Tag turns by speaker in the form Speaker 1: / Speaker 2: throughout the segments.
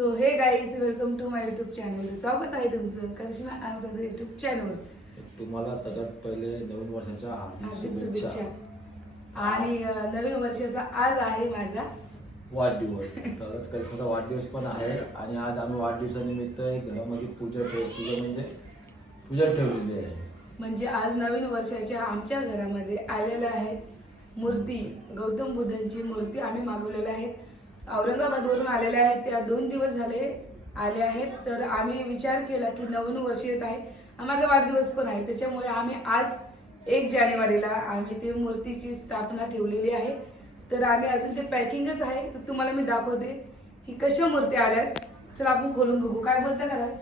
Speaker 1: So hey guys welcome to my YouTube channel स्वागत आहे तुमचं करिश्मा आनंद युट्यूब चॅनल
Speaker 2: तुम्हाला सगळ्यात पहिले नवीन वर्षाच्या
Speaker 1: हार्दिक
Speaker 2: हार्दिक
Speaker 1: शुभेच्छा.
Speaker 2: शुभेच्छा.
Speaker 1: आणि अं, नवीन वर्षाचा आज आहे माझा.
Speaker 2: वाढदिवस. तरच करिश्माचा वाढदिवस पण आहे. आणि आज आम्ही वाढदिवसानिमित्त एक घरामध्ये पूजा ठेव पूजा म्हणजे पूजा ठेवलेली आहे.
Speaker 1: म्हणजे आज नवीन वर्षाच्या आमच्या घरामध्ये आलेल्या आहेत मूर्ती गौतम बुद्धांची मूर्ती आम्ही मागवलेल्या आहेत औरंगाबादवरून आलेल्या आहेत. त्या दोन दिवस झाले आले आहेत. तर आम्ही विचार केला की नवीन वर्ष येत आहे. माझा वाढदिवस पण आहे. त्याच्यामुळे आम्ही आज एक जानेवारीला आम्ही ती मूर्तीची स्थापना ठेवलेली आहे. तर आम्ही अजून ते पॅकिंगच आहे. तर तुम्हाला मी दाखवते. की कशा मूर्त्या आल्यात? चला आपण खोलून बघू. काय बोलता का राज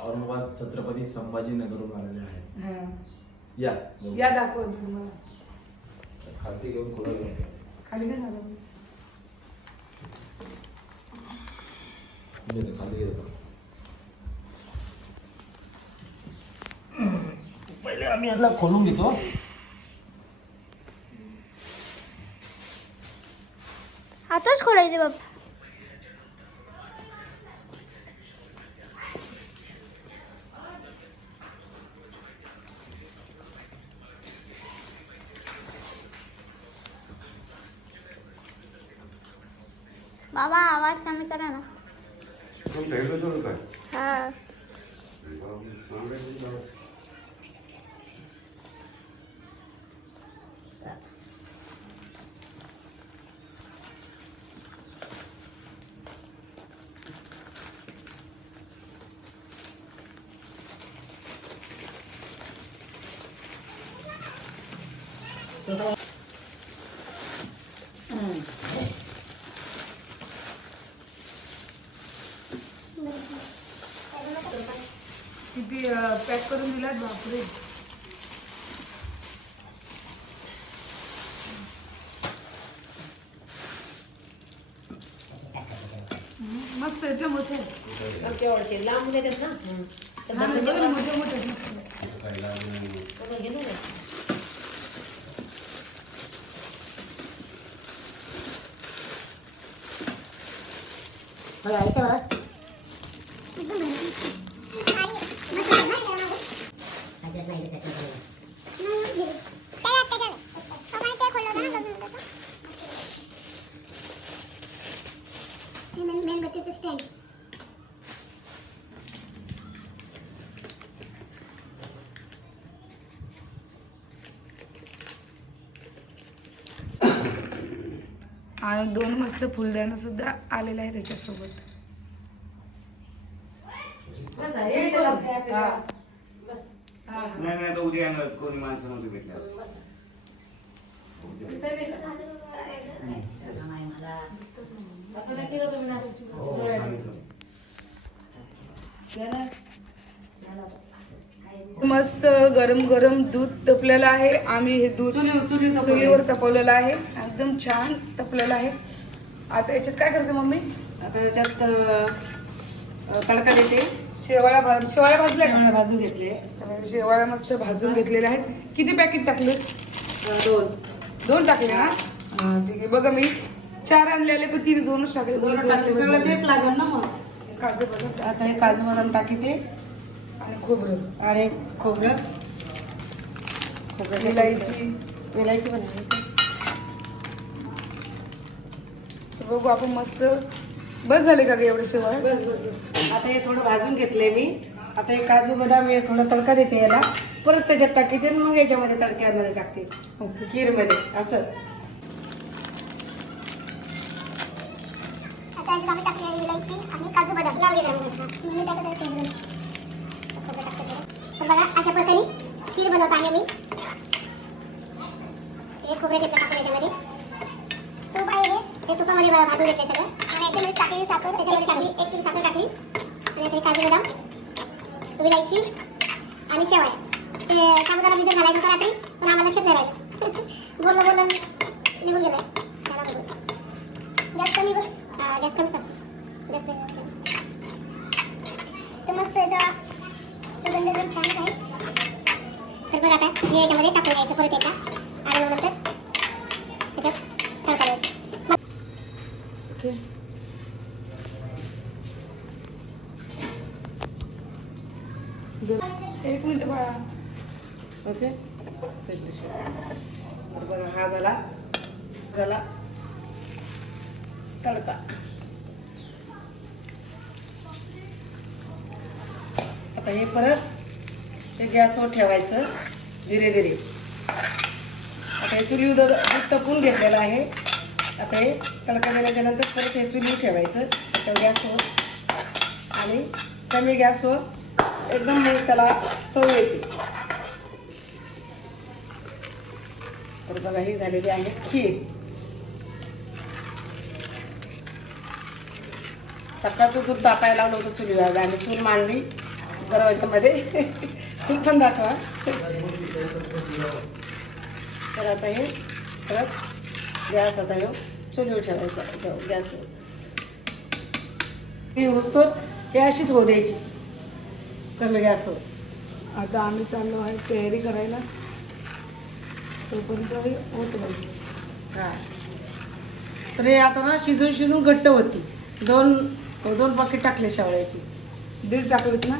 Speaker 2: औरंगाबाद छत्रपती संभाजीनगरहून आलेले आहेत.
Speaker 1: हा.
Speaker 2: या.
Speaker 1: या दाखवते तुम्हाला.
Speaker 2: घेऊन खोला घेऊन
Speaker 1: खाली नाही झालं.
Speaker 2: घेतो खाली घेतो पहिले आम्ही यातला खोलून घेतो
Speaker 3: आताच खोलायचे बाप बाबा आवाज कमी करा ना हा
Speaker 1: किती पॅक करून दिलात बापरे. हम्म, मस्त आहेत ना मोठे?
Speaker 4: केवढते लांब देतात ना?
Speaker 1: हा, बघा ना, मोठे मोठे आहेत, मस्त.
Speaker 4: बघा, घे ना. ह्याच्यात
Speaker 1: आणि दोन मस्त फुलदाणं सुद्धा आलेले आहे त्याच्यासोबत.
Speaker 5: नाही नाही आता उद्या येणार कोणी माणसं नव्हती भेटणार
Speaker 4: नाही मला.
Speaker 1: मस्त गरम गरम दूध तपलेलं आहे. आम्ही हे दूध चुलीवर तपवलेलं आहे. एकदम छान तपलेलं आहे. आता याच्यात काय करते मम्मी?
Speaker 6: आता याच्यात तडका देते.
Speaker 1: शेवाळ्या भाज शेवाळ्या भाजल्या?
Speaker 6: शेंगदाणे भाजून घेतले.
Speaker 1: शेवाळ्या मस्त भाजून घेतलेल्या आहेत किती पॅकेट टाकले?
Speaker 6: दोन.
Speaker 1: दोन टाकले ना हा, ठीक आहे. बघा मी. चार आणलेले पण तिने दोनच टाकले.
Speaker 6: दोन टाकले. सगळं तेच लागेल ना मग?
Speaker 1: काजू बदाम टाक-
Speaker 6: आता हे काजू बदाम टाकीते.
Speaker 1: आणि खोबरं.
Speaker 6: आणि खोबरं. खोबरं
Speaker 1: इलायची.
Speaker 6: विलायची पण आहे
Speaker 1: तर बघू आपण मस्त बस झाले का ग एवढे शेवाळ्या
Speaker 6: बस बस बस. आता हे थोडं भाजून घेतले मी. आता हे काजू बदाम हे थोडं तडका देते याला. परत त्याच्यात टाकीते आणि मग याच्यामध्ये तडक्यामध्ये टाकते. खीरमध्ये असं.
Speaker 3: आता याच्यात आम्ही टाकली आहे इलायची आणि काजू बदाम. बघा अशा प्रकारे खीर बनवत आहे मी. हे खोबरं घेतलं टाकून याच्यामध्ये. हे तुपामध्ये भाजून सगळं. आणि याच्यामध्ये टाकलेली साखर. त्याच्यामध्ये टाकली एक किलो साखर टाकली. आणि आता काजू बदाम विलायची आणि शेवया. ते साबुदाणा भिजत घालायचं होतं रात्री पण आम्हाला लक्षात नाही राहिलं. बोललं बोललं निघून गेलं त्याला बघू. गॅस कमी बघ गॅस कमीच जास्त तर मस्त याचा सुगंध छान आहे. तर बघा आता हे याच्यामध्ये टाकून द्यायचं परत एकदा. आणि मग नंतर
Speaker 1: ओके. एक मिनिट बाळा.
Speaker 6: ओके. तर बघा हा झाला. झाला. तडका. आता हे परत हे गॅसवर ठेवायचं. धीरे धीरे. आता हे चुली दूध तपून घेतलेलं आहे. आता हे तडका दिल्याच्यानंतर परत हे चुली ठेवायचं. त्याच्या गॅसवर आणि कमी गॅसवर एकदम मग त्याला चव येते. तर बघा ही झालेली आहे खीर. सकाळचं दूध तापायला लावलं होतं चुलीवर आम्ही चूल मांडली. दरवाजामध्ये चूल पण दाखवा. तर आता हे परत गॅस आता हे चुलीवर ठेवायचा ठेव गॅसवर ही होस्तोर हे अशीच होऊ द्यायची. कमी गॅसवर
Speaker 1: आता आम्ही चाललो आहे तयारी करायला. तोपर्यंत होत राहील
Speaker 6: हा. तर हे आता ना शिजून शिजून घट्ट होती. दोन दोन पाकिट टाकले शेवळ्याची.
Speaker 1: दीड टाकलेच ना?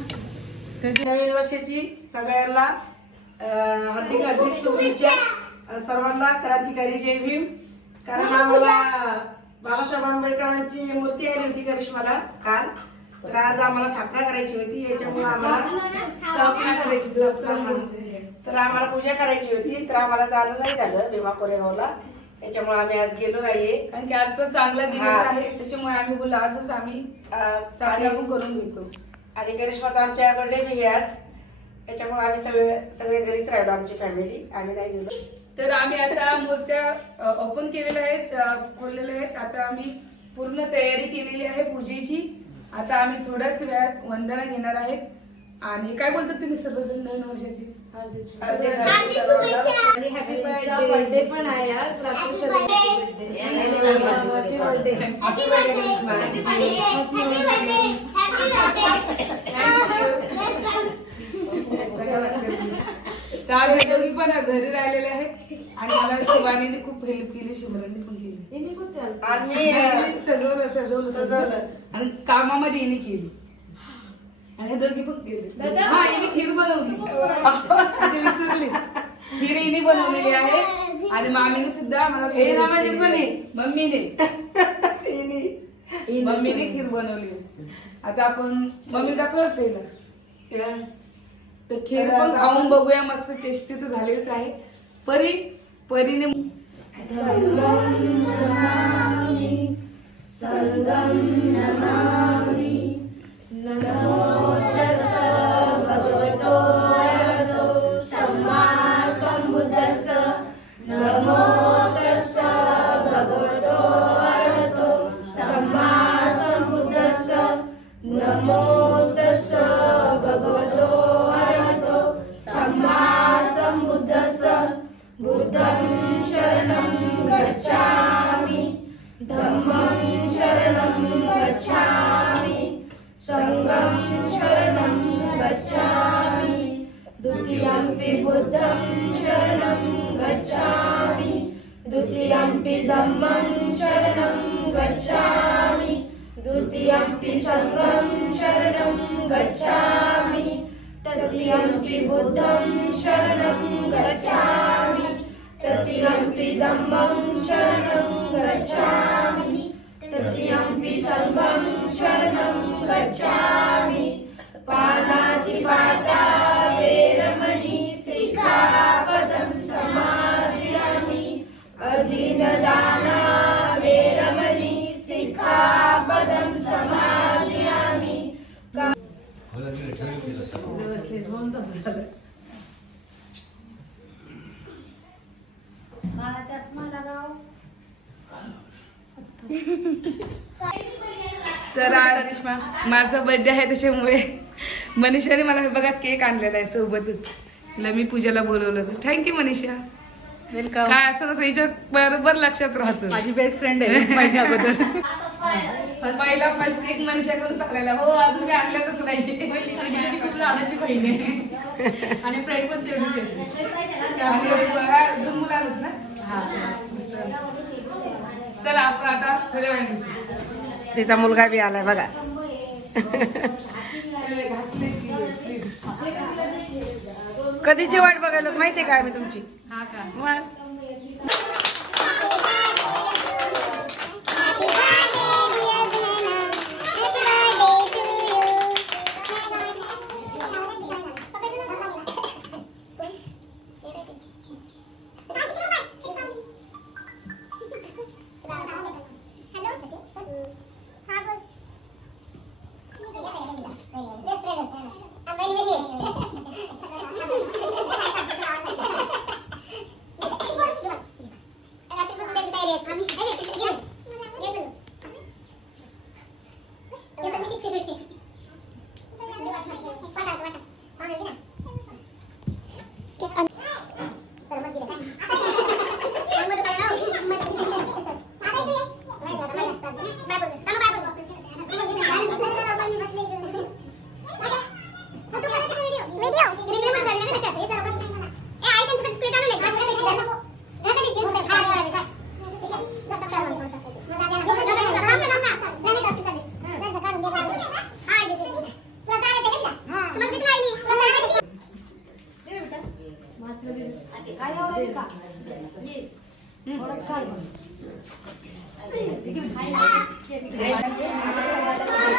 Speaker 6: त्याची नवीन वर्षाची सगळ्यांना हार्दिक हार्दिक शुभेच्छा. सर्वांना क्रांतिकारी जय भीम. कारण आम्हाला बाबासाहेब आंबेडकरांची मूर्ती आली होती करिश्माला काल. तर आज आम्हाला स्थापना करायची होती याच्यामुळे आम्हाला
Speaker 1: स्थापना करायची.
Speaker 6: तर आम्हाला पूजा करायची होती तर आम्हाला जाणं नाही झालं भीमा कोरेगावला. याच्यामुळे आम्ही आज गेलो नाहीये.
Speaker 1: कारण की आजचा चांगला दिवस. आहे त्याच्यामुळे आम्ही बोललो आजच आम्ही
Speaker 6: आज
Speaker 1: स्थापना
Speaker 6: आणि-
Speaker 1: पण करून घेतो.
Speaker 6: आणि करिश्माचा आमच्या बर्थडे बी आज. त्याच्यामुळे आम्ही सगळे सगळे घरीच राहिलो आमची फॅमिली आम्ही नाही गेलो.
Speaker 1: तर आम्ही आता मूर्त्या ओपन केलेल्या आहेत खोललेल्या आहेत. आता आम्ही पूर्ण तयारी केलेली आहे पूजेची. आता आम्ही थोड्याच वेळात वंदना घेणार आहेत. आणि काय बोलतात तुम्ही सर्वजण नवीन वर्षाची?
Speaker 6: हार्दिक
Speaker 3: हार्दिक
Speaker 6: हार्दिक
Speaker 3: शुभेच्छा.
Speaker 1: बर्थडे पण आहे आज.
Speaker 3: Happy
Speaker 1: तर आज हे दोघी पण घरी राहिलेले आहेत. आणि मला शिवानीने खूप हेल्प केली शिमरांनी पण केली.
Speaker 6: आणि
Speaker 1: सजवलं सजवलं सजवलं. आणि कामामध्ये हिने केली. आणि हे दोघी पण केली. हा हिने खीर बनवली. ते विसरली. खीर हिने बनवलेली आहे. आणि मामीने सुद्धा मला
Speaker 6: हे ना माझी पण आहे.
Speaker 1: मम्मीने. मम्मीने खीर बनवली आता आपण मम्मी दाखवत पहिला.
Speaker 6: या.
Speaker 1: तर खीर पण खाऊन बघूया मस्त टेस्टी तर झालेच आहे. परी परीने
Speaker 7: द्वितीयम्पि धम्मं शरणं गच्छामि। द्वितीयम्पि सङ्गं शरणं गच्छामि। तृतीयम्पि बुद्धं शरणं गच्छामि। तृतीयम्पि धम्मं शरणं गच्छामि। तृतीयम्पि सङ्गं शरणं गच्छामि। पाणातिपाता वेरमणि.
Speaker 3: काळा चष्मा
Speaker 1: तर आज माझा बर्थडे आहे त्याच्यामुळे मनीषाने मला हे बघा केक आणलेला आहे सोबतच. तिला मी पूजेला बोलवलं होतं. थँक्यू मनीषा.
Speaker 6: वेलकम
Speaker 1: काय असं नसं हिच्या बरोबर लक्षात राहतं.
Speaker 6: माझी बेस्ट फ्रेंड आहे
Speaker 1: पहिला फर्स्ट केक मनीषाकडून सांगायला हो अजून मी आणलेलंच नाही.
Speaker 6: खूप लहानाची बहीण आहे. आणि फ्रेंड पण तेवढीच आहे.
Speaker 1: आणि दोन मुलं आलेत ना?
Speaker 6: हा.
Speaker 1: चला आपण आता थोड्या भेटू.
Speaker 6: तिचा मुलगा बी आलाय बघा.
Speaker 1: घासले
Speaker 6: कधीची वाट बघायला माहितीये का आम्ही तुमची? हा का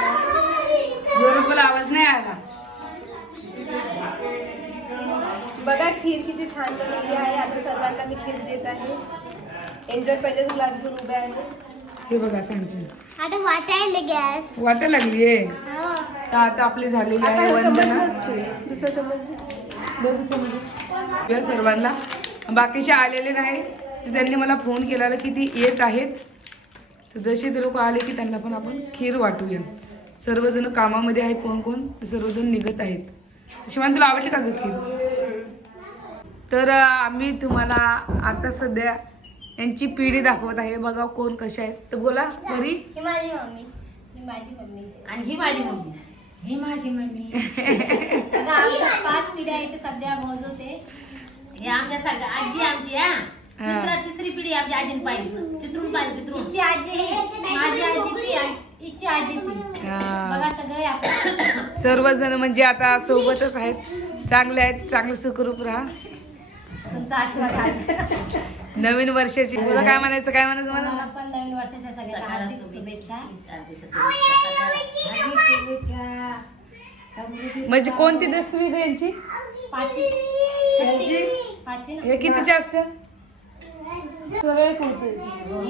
Speaker 1: जोर मला आवाज नाही आला
Speaker 7: बघा खीर किती छान बनवली आहे आता सर्वांना मी खीर देत आहे एन्जॉय पहिलेच ग्लास घेऊन उभे आहे
Speaker 1: हे बघा सांगते
Speaker 3: आता वाटायला गॅस.
Speaker 1: वाटा लागलीये
Speaker 3: हो.
Speaker 1: तर आता आपली झालेली
Speaker 7: आता
Speaker 1: आहे
Speaker 7: हा चम्मच
Speaker 1: वंदना
Speaker 7: दुसरा चम्मच.
Speaker 1: दोन या सर्वांना. बाकीचे आलेले नाही. तर त्यांनी मला फोन केलेला की ती येत आहेत. तर जसे ते लोक आले की त्यांना पण आपण खीर वाटूया. सर्वजण कामामध्ये आहेत कोण कोण? सर्वजण निघत आहेत. शिवान तुला आवडली का ग खीर? तर अं, आम्ही तुम्हाला आता सध्या यांची पिढी दाखवत आहे. बघा कोण कशा आहेत. तर बोला बरी
Speaker 3: ही माझी मम्मी. ही माझी मम्मी.
Speaker 4: आणि ही माझी मम्मी.
Speaker 8: हे माझी मम्मी. आता आमच्या पाच पिढ्या आहेत सध्या मोजू ते
Speaker 4: हे आमच्या सगळ्या आजी आमची हा? तिसरा तिसरी पिढी आमची आजीने पाहिली. चित्रून पाहिली चित्रून.
Speaker 8: हिची आजी माझी आजी ती हिची आजी ती. बघा सगळे आपण
Speaker 1: सर्वजण म्हणजे आता सोबतच आहेत. चांगले आहेत. चांगले सुखरूप राहा.
Speaker 8: तुमचा आशीर्वाद आहे.
Speaker 1: नवीन वर्षाची. तुला काय म्हणायचं? काय म्हणायचं मला
Speaker 8: पण नवीन वर्षाच्या सगळ्यांना
Speaker 4: सगळ्यांना
Speaker 8: हार्दिक
Speaker 4: शुभेच्छा.
Speaker 1: म्हणजे कोणती दसवी ग यांची?
Speaker 8: पाचवी.
Speaker 1: यांची?
Speaker 8: पाचवी ना.
Speaker 1: हे कितीच्या असते?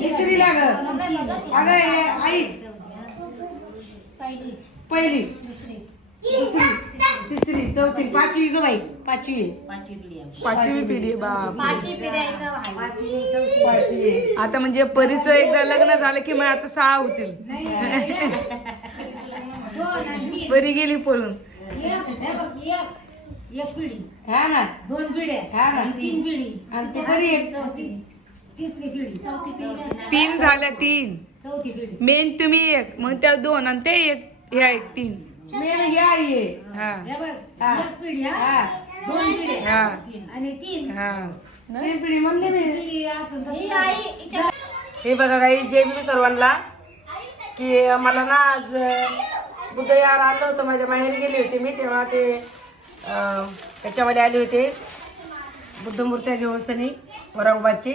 Speaker 6: तिसरी अगं हे आई.
Speaker 8: पहिली.
Speaker 6: पहिली.
Speaker 8: दुसरी.
Speaker 6: दुसरी. तिसरी चौथी पाचवी ग बाई पाचवी.
Speaker 4: पाचवी पिढी आमची
Speaker 1: पाचवी पिढी बाप
Speaker 8: पाचवी आहे.
Speaker 1: आता म्हणजे परीच एकदा लग्न झालं की मग आता सहा होतील. परी गेली पळून.
Speaker 8: एक पिढी.
Speaker 6: हा ना.
Speaker 8: दोन पिढ्या
Speaker 6: हा ना.
Speaker 8: तीन पिढी.
Speaker 6: आणि तू बरी आहे.
Speaker 8: चौथी. तिसरी पिढी. चौथी पिढी
Speaker 1: तीन झाल्या तीन.
Speaker 8: चौथी पिढी.
Speaker 1: मेन तुम्ही एक मग त्या दोन आणि ते एक ह्या एक तीन.
Speaker 6: मेन ही आई आहे.
Speaker 1: हा.
Speaker 8: हे बघ
Speaker 6: हा.
Speaker 8: एक पिढी हा.
Speaker 6: हा.
Speaker 8: दोन पिढ्या.
Speaker 1: हा.
Speaker 8: आणि तीन.
Speaker 1: हा.
Speaker 6: तीन पिढी म्हणले मी.
Speaker 8: पिढी ही आई
Speaker 6: हे बघा काही जय भीम सर्वांना. की मला ना आज बुद्धयार आलं होतं माझ्या माहेर गेले होते मी तेव्हा ते अं, त्याच्यामध्ये आले होते. बुद्धमूर्त्या घेऊन सनी औरंगाबादची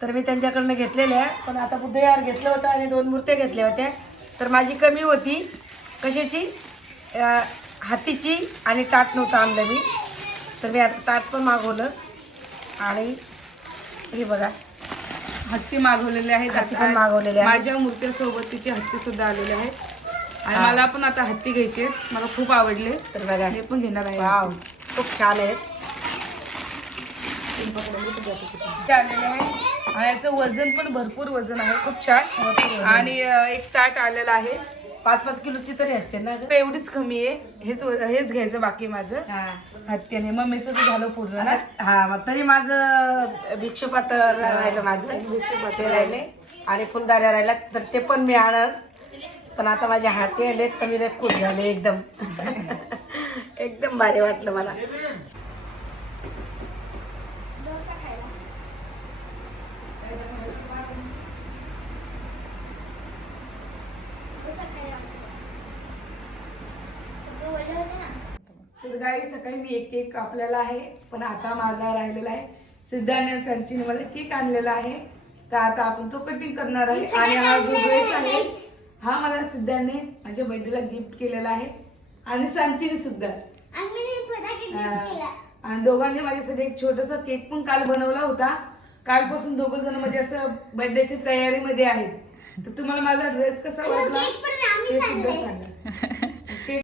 Speaker 6: तर मी त्यांच्याकडनं घेतलेल्या पण आता बुद्धयार घेतलं होतं आणि दोन मूर्त्या घेतल्या होत्या. तर माझी कमी होती. कशाची? हातीची आणि ताट नव्हतं आणलं मी. तर मी आता ताट पण मागवलं. आणि हे बघा.
Speaker 1: हत्ती मागवलेले आहेत.
Speaker 6: हत्ती पण मागवलेले.
Speaker 1: माझ्या मूर्त्यासोबत तिचे हत्ती सुद्धा आलेले आहेत. आणि मला पण आता हत्ती घ्यायचे. मला खूप आवडले.
Speaker 6: तर बघा.
Speaker 1: मी पण घेणार आहे.
Speaker 6: वाव. खूप छान आहेत.
Speaker 1: आलेले आहे. आणि याचं वजन पण भरपूर वजन आहे. खूप छान. आणि एक ताट आलेलं आहे.
Speaker 6: पाच पाच किलोची तरी असते ना ग?
Speaker 1: एवढीच कमी आहे. हेच हेच घ्यायचं बाकी माझं.
Speaker 6: हा.
Speaker 1: हत्तीने मम्मीचं तर झालं पूर्ण ना?
Speaker 6: हा मग तरी माझं भिक्षुपात्र राहिलं माझं. भिक्षुपात्र राहिले. आणि फुलदाऱ्या राहिल्या तर ते पण मी आणत पण आता माझ्या हाती आले तर मी लय खुश झाले एकदम. एकदम भारी वाटलं मला.
Speaker 1: काही सकाळी मी एक केक कापलेला आहे पण आता माझा राहिलेला आहे. सिद्धांनी संचीने मला केक आणलेला आहे. तर आता आपण तो कटिंग करणार आहे. आणि हा जो ड्रेस आहे. हा मला सिद्धांनी माझ्या बर्थडेला गिफ्ट केलेला आहे. आणि सांचीने सुद्धा. आणि दोघांनी माझ्यासाठी एक छोटासा केक पण काल बनवला होता. कालपासून दोघ जण म्हणजे असं बर्थडेच्या तयारीमध्ये आहेत. तर तुम्हाला माझा ड्रेस कसा वाटला? ते सुद्धा सांगा.